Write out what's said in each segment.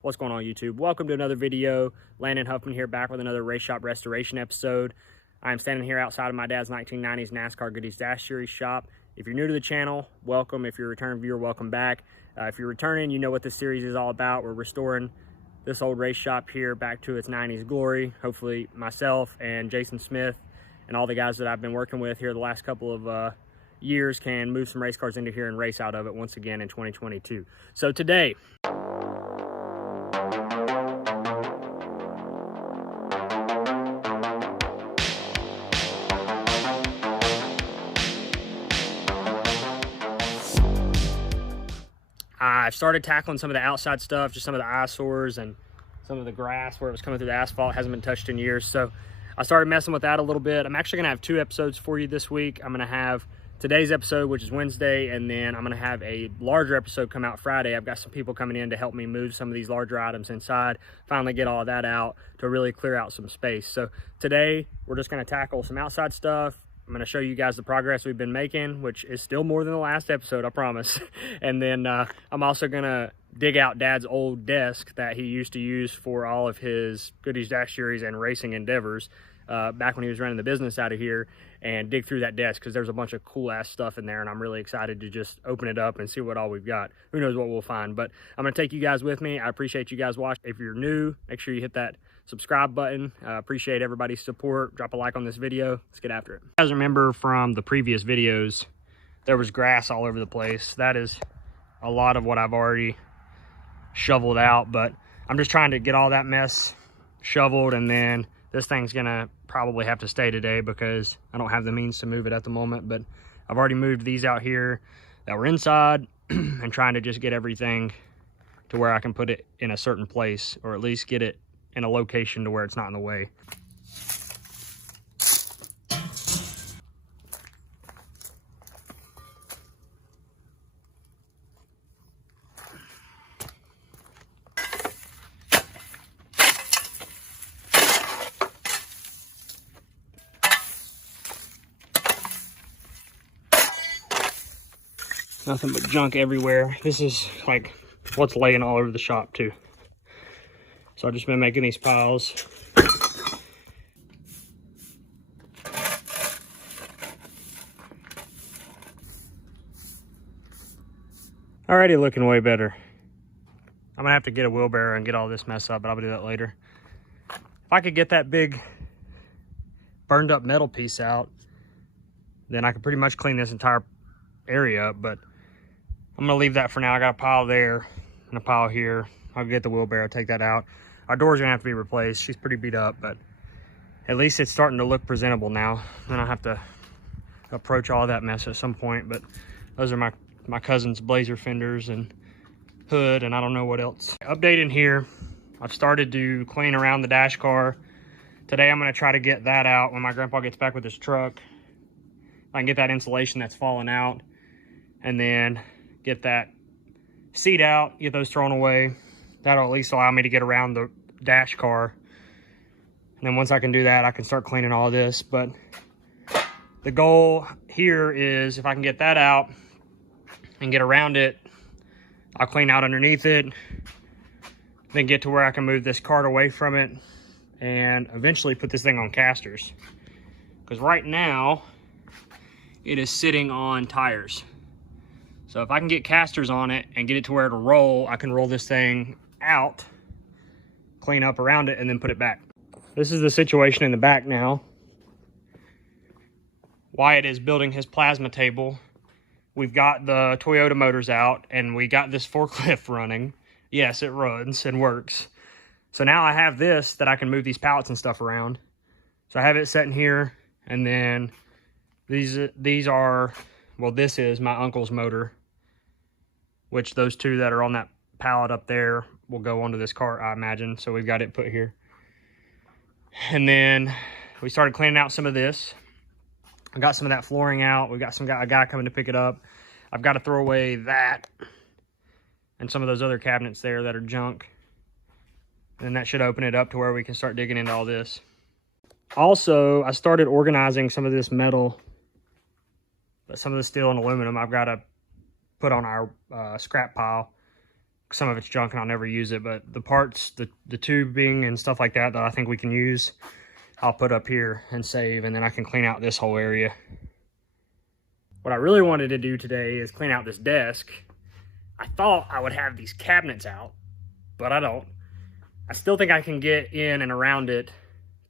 What's going on, YouTube? Welcome to another video. Landon Huffman here, back with another race shop restoration episode. I'm standing here outside of my dad's 1990s NASCAR Goodies Dash Series shop. If you're new to the channel, welcome. If you're a return viewer, welcome back. If you're returning, you know what this series is all about. We're restoring this old race shop here back to its 90s glory. Hopefully myself and Jason Smith and all the guys that I've been working with here the last couple of years can move some race cars into here and race out of it once again in 2022. So today, I've started tackling some of the outside stuff, just some of the eyesores and some of the grass where it was coming through the asphalt. Hasn't been touched in years. So I started messing with that a little bit. I'm actually gonna have two episodes for you this week. I'm gonna have today's episode, which is Wednesday, and then I'm gonna have a larger episode come out Friday. I've got some people coming in to help me move some of these larger items inside, finally get all of that out to really clear out some space. So today we're just gonna tackle some outside stuff. I'm going to show you guys the progress we've been making, which is still more than the last episode, I promise. And then I'm also going to dig out Dad's old desk that he used to use for all of his Goodies Dash Series and racing endeavors back when he was running the business out of here, and dig through that desk because there's a bunch of cool ass stuff in there, and I'm really excited to just open it up and see what all we've got. Who knows what we'll find, but I'm going to take you guys with me. I appreciate you guys watching. If you're new, make sure you hit that subscribe button. Appreciate everybody's support. Drop a like on this video. Let's get after it. You guys remember from the previous videos, there was grass all over the place. That is a lot of what I've already shoveled out, but I'm just trying to get all that mess shoveled, and then this thing's gonna probably have to stay today because I don't have the means to move it at the moment. But I've already moved these out here that were inside and trying to just get everything to where I can put it in a certain place, or at least get it in a location to where it's not in the way. Nothing but junk everywhere. This is like what's laying all over the shop too. So I've just been making these piles. Already looking way better. I'm gonna have to get a wheelbarrow and get all this mess up, but I'll do that later. If I could get that big burned up metal piece out, then I could pretty much clean this entire area up, but I'm gonna leave that for now. I got a pile there and a pile here. I'll get the wheelbarrow, take that out. Our door's gonna have to be replaced. She's pretty beat up, but at least it's starting to look presentable now. Then I'll have to approach all that mess at some point, but those are my cousin's blazer fenders and hood, and I don't know what else. Update in here, I've started to clean around the dash car. Today I'm gonna try to get that out when my grandpa gets back with his truck. I can get that insulation that's fallen out, and then get that seat out, get those thrown away. That'll at least allow me to get around the dash car. And then once I can do that, I can start cleaning all of this. But the goal here is if I can get that out and get around it, I'll clean out underneath it, then get to where I can move this cart away from it and eventually put this thing on casters. Because right now, it is sitting on tires. So if I can get casters on it and get it to where it'll roll, I can roll this thing out, clean up around it, and then put it back. This is the situation in the back now. Wyatt is building his plasma table. We've got the Toyota motors out, and we got this forklift running. Yes, it runs and works. So now I have this that I can move these pallets and stuff around. So I have it sitting here, and then these are, well, this is my uncle's motor, which those two that are on that pallet up there will go onto this cart, I imagine. So we've got it put here. And then we started cleaning out some of this. I got some of that flooring out. We've got a guy coming to pick it up. I've got to throw away that and some of those other cabinets there that are junk. And that should open it up to where we can start digging into all this. Also, I started organizing some of this metal, but some of the steel and aluminum I've got to put on our scrap pile some of it's junk and I'll never use it, but the parts, the tubing and stuff like that I think we can use, I'll put up here and save, and then I can clean out this whole area. What I really wanted to do today is clean out this desk. I thought I would have these cabinets out, but I don't. I still think I can get in and around it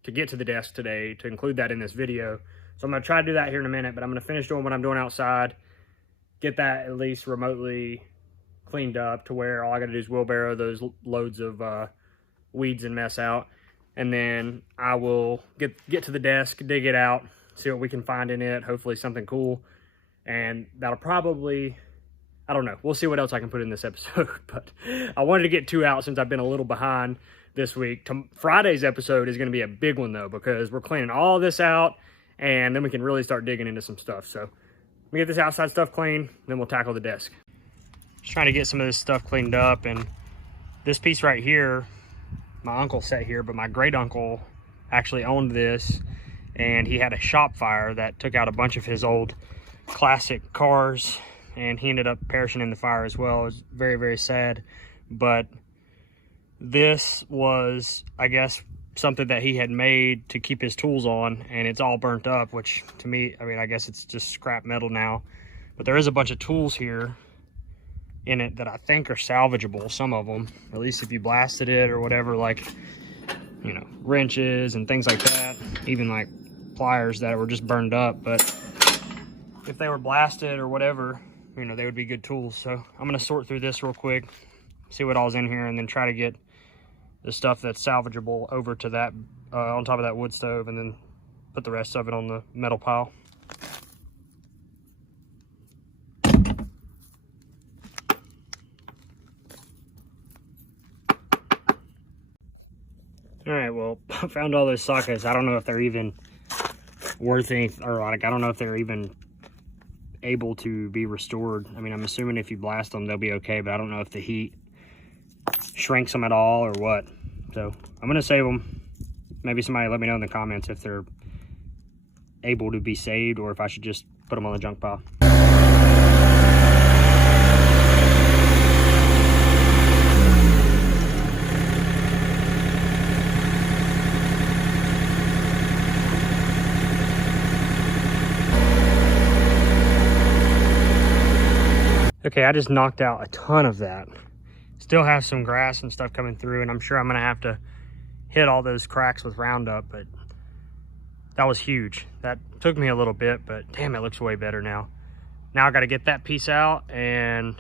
to get to the desk today, to include that in this video. So I'm gonna try to do that here in a minute, but I'm gonna finish doing what I'm doing outside, get that at least remotely cleaned up to where all I gotta do is wheelbarrow those loads of weeds and mess out. And then I will get to the desk, dig it out, see what we can find in it, hopefully something cool. And that'll probably, I don't know, we'll see what else I can put in this episode. But I wanted to get 2 out since I've been a little behind this week. Friday's episode is gonna be a big one though, because we're cleaning all this out and then we can really start digging into some stuff. So let me get this outside stuff clean, then we'll tackle the desk. Just trying to get some of this stuff cleaned up, and this piece right here, my uncle sat here, but my great uncle actually owned this, and he had a shop fire that took out a bunch of his old classic cars, and he ended up perishing in the fire as well. It was very, very sad. But this was, I guess, something that he had made to keep his tools on, and it's all burnt up, which to me, I mean, I guess it's just scrap metal now. But there is a bunch of tools here in it that I think are salvageable, some of them, at least if you blasted it or whatever, like, you know, wrenches and things like that, even like pliers that were just burned up. But if they were blasted or whatever, you know, they would be good tools. So I'm gonna sort through this real quick, see what all's in here, and then try to get the stuff that's salvageable over to that on top of that wood stove, and then put the rest of it on the metal pile. All right, well, I found all those sockets. I don't know if they're even worth anything, or like, I don't know if they're even able to be restored. I mean, I'm assuming if you blast them, they'll be okay, but I don't know if the heat shrinks them at all or what. So I'm gonna save them. Maybe somebody let me know in the comments if they're able to be saved, or if I should just put them on the junk pile. Okay, I just knocked out a ton of that. Still have some grass and stuff coming through, and I'm sure I'm gonna have to hit all those cracks with Roundup, but that was huge. That took me a little bit, but damn, it looks way better now. Now I gotta get that piece out and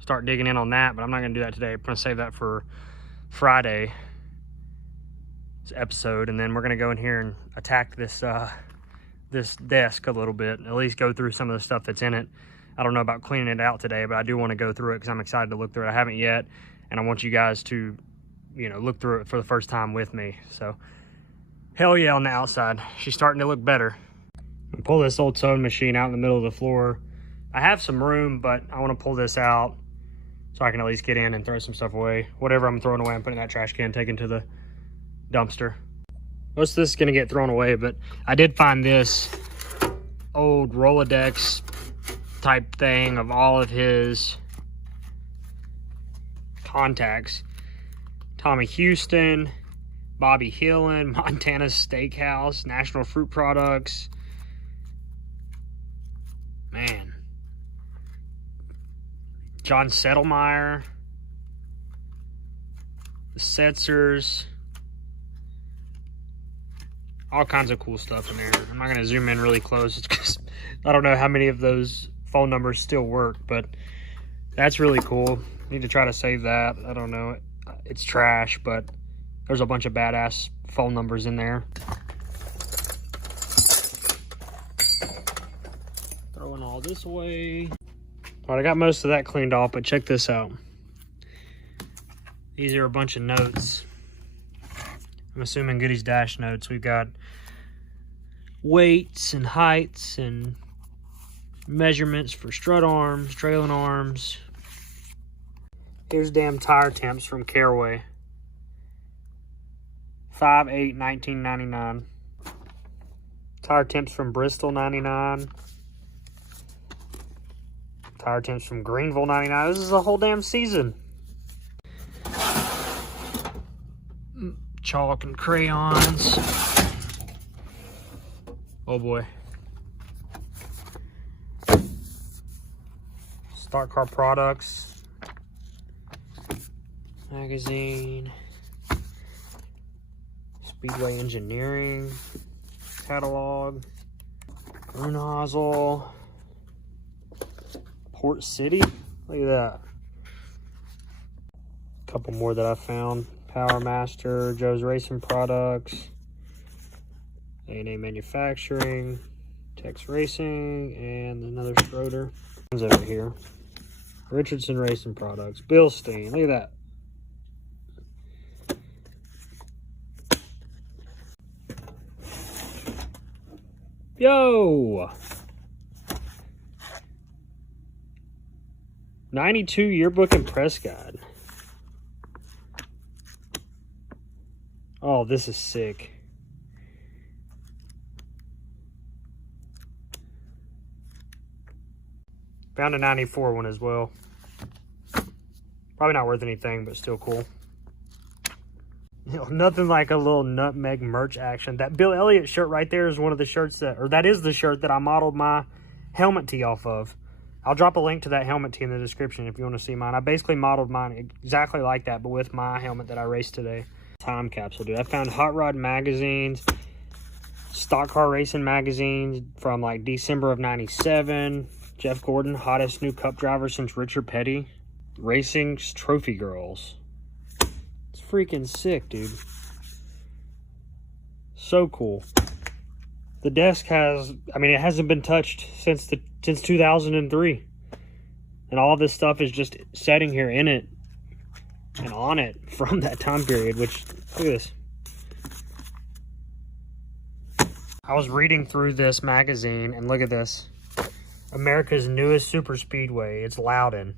start digging in on that, but I'm not gonna do that today. I'm gonna save that for Friday's episode, and then we're gonna go in here and attack this this desk a little bit, at least go through some of the stuff that's in it. I don't know about cleaning it out today, but I do want to go through it because I'm excited to look through it. I haven't yet, and I want you guys to, you know, look through it for the first time with me. So, hell yeah on the outside. She's starting to look better. I'm pull this old sewing machine out in the middle of the floor. I have some room, but I want to pull this out so I can at least get in and throw some stuff away. Whatever I'm throwing away, I'm putting in that trash can, taking to the dumpster. Most of this is going to get thrown away, but I did find this old Rolodex type thing of all of his contacts. Tommy Houston, Bobby Hillin, Montana's Steakhouse, National Fruit Products. Man. John Settlemeyer, the Setzers. All kinds of cool stuff in there. I'm not going to zoom in really close because I don't know how many of those phone numbers still work, but that's really cool. Need to try to save that. I don't know. It's trash, but there's a bunch of badass phone numbers in there. Throwing all this away. All right, I got most of that cleaned off, but check this out. These are a bunch of notes. I'm assuming Goody's Dash notes. We've got weights and heights and measurements for strut arms, trailing arms. Here's damn tire temps from Caraway. 5/8/1999. Tire temps from Bristol, 99. Tire temps from Greenville, 99. This is a whole damn season. chalk and crayons. Oh boy. Stock car products. Magazine. Speedway Engineering. Catalog. Brew nozzle. Port City. Look at that. A couple more that I found. Power Master, Joe's Racing Products, A&A Manufacturing, Tex Racing, and another Schroeder. One's over here. Richardson Racing Products, Bilstein. Look at that. Yo! 92 Yearbook and Press Guide. Oh, this is sick. Found a 94 one as well. Probably not worth anything, but still cool. You know, nothing like a little nutmeg merch action. That Bill Elliott shirt right there is one of the shirts that, or that is the shirt that I modeled my helmet tee off of. I'll drop a link to that helmet tee in the description if you want to see mine. I basically modeled mine exactly like that, but with my helmet that I raced today. Time capsule, dude. I found hot rod magazines, stock car racing magazines from like December of '97. Jeff Gordon, hottest new cup driver since Richard Petty. Racing's Trophy Girls. It's freaking sick, dude. So cool. The desk has, I mean, it hasn't been touched since 2003. And all this stuff is just sitting here in it and on it from that time period, which, look at this. I was reading through this magazine and look at this. America's newest super speedway. It's Loudon.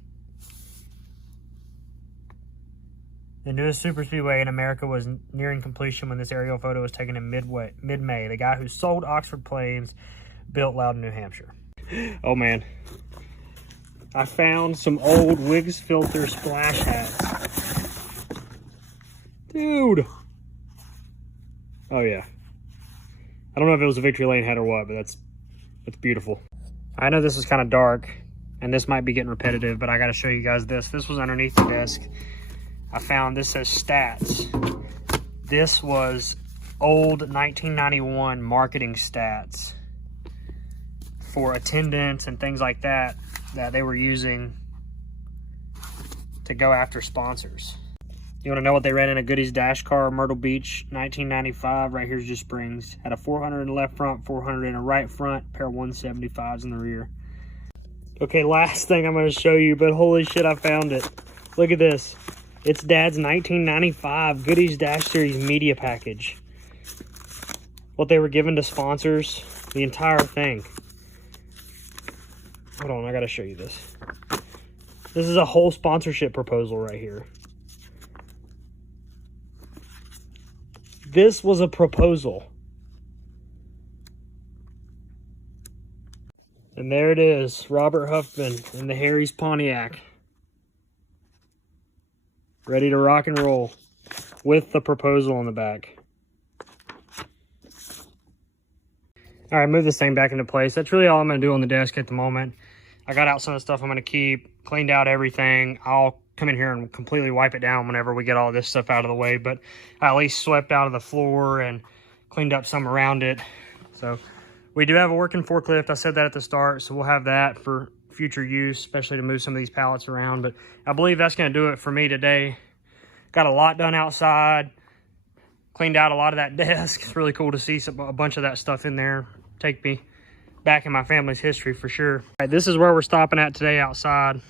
The newest super speedway in America was nearing completion when this aerial photo was taken in mid-May. The guy who sold Oxford Planes built Loudon, New Hampshire. Oh man. I found some old Wigs Filter splash hats. Dude. Oh yeah. I don't know if it was a Victory Lane hat or what, but that's beautiful. I know this is kind of dark and this might be getting repetitive, but I got to show you guys this. This was underneath the desk. I found, this says stats. This was old 1991 marketing stats for attendance and things like that they were using to go after sponsors. You want to know what they ran in a Goodies dash car, Myrtle Beach, 1995? Right here's your springs. Had a 400 in the left front, 400 in the right front, pair of 175s in the rear. Okay, last thing I'm going to show you, but holy shit, I found it. Look at this. It's Dad's 1995 Goodies Dash Series media package. What they were given to sponsors, the entire thing. Hold on, I gotta show you this. This is a whole sponsorship proposal right here. This was a proposal. And there it is, Robert Huffman in the Harry's Pontiac. Ready to rock and roll with the proposal on the back. All right, move this thing back into place. That's really all I'm gonna do on the desk at the moment. I got out some of the stuff I'm gonna keep, cleaned out everything. I'll come in here and completely wipe it down whenever we get all this stuff out of the way, but I at least swept out of the floor and cleaned up some around it. So we do have a working forklift. I said that at the start, so we'll have that for future use, especially to move some of these pallets around. But I believe that's going to do it for me today. Got a lot done outside, cleaned out a lot of that desk. It's really cool to see a bunch of that stuff in there. Take me back in my family's history for sure. All right, this is where we're stopping at today outside.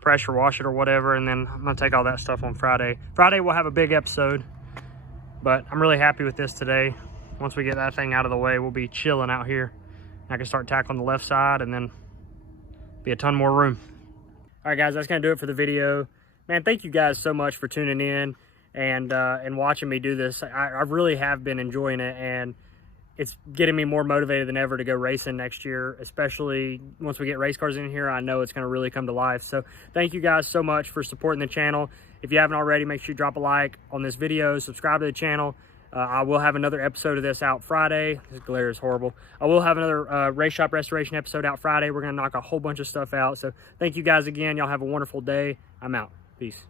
Pressure wash it or whatever, and then I'm going to take all that stuff on Friday. Friday we'll have a big episode, but I'm really happy with this today. Once we get that thing out of the way, we'll be chilling out here. I can start tackling the left side and then be a ton more room. All right, guys, that's going to do it for the video. Man, thank you guys so much for tuning in and watching me do this. I really have been enjoying it, and it's getting me more motivated than ever to go racing next year, especially once we get race cars in here. I know it's going to really come to life. So thank you guys so much for supporting the channel. If you haven't already, make sure you drop a like on this video, subscribe to the channel. I will have another episode of this out Friday. This glare is horrible. I will have another race shop restoration episode out Friday. We're going to knock a whole bunch of stuff out. So thank you guys again. Y'all have a wonderful day. I'm out. Peace.